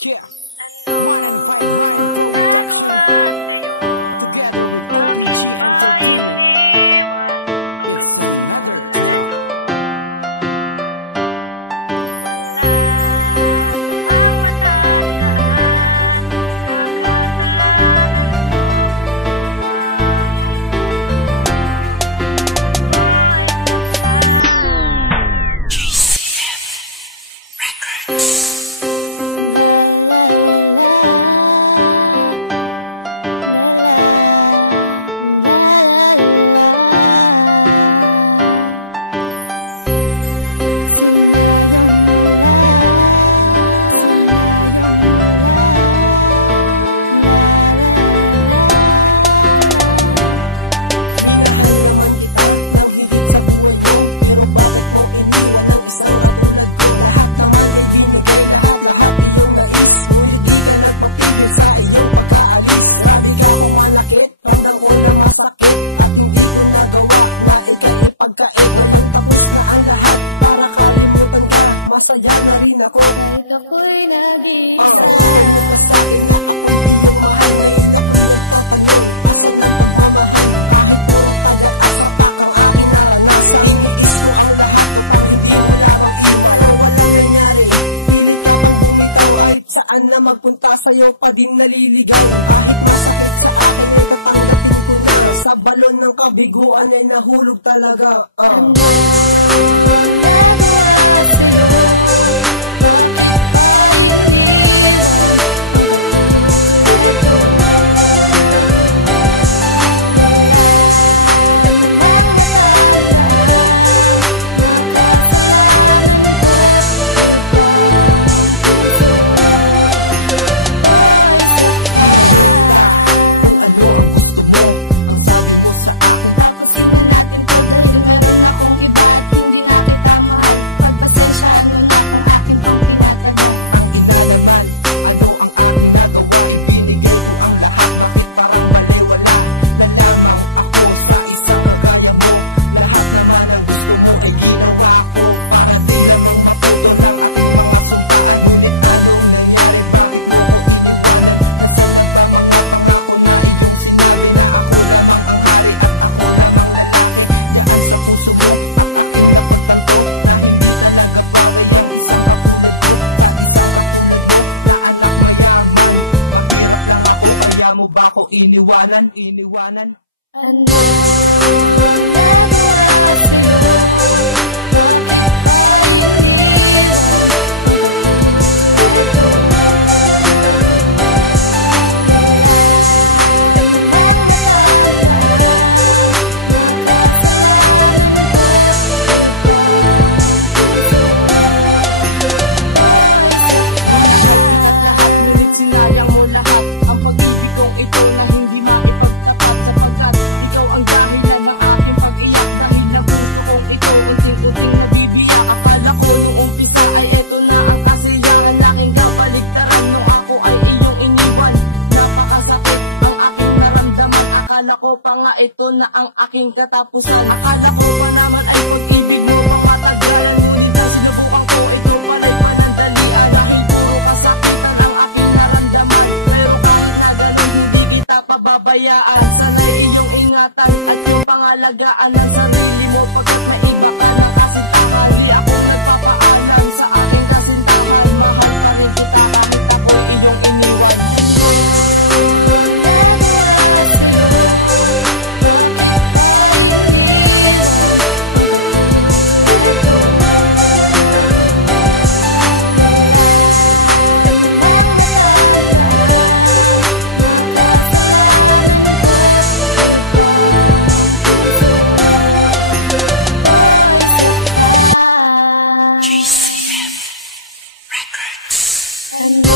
Yeah. Saan na magpunta sa'yo paging naliligaw? Kahit masakit sa akin ay tatanggapin ko na. Sa balon ng kabiguan ay nahulog talaga. Iniwanan. Akala ko pa nga ito na ang aking katapusan. Akala ko pa naman ay pag-ibig mo mamatagalan. Ngunit ang sinubukan ko ito pala'y panandalian. Dahil puro kasakitan ang aking naramdaman. Pero kahit na ganun hindi kita pababayaan. Sana'y iyong ingatan at yung pangalagaan ng sarili mo. Pagkat may iba ka na kasintahan, di ako nagpapaalam sa aking kasintahan. Mahal pa rin kita kahit ako iyong iniwan. GCF Records.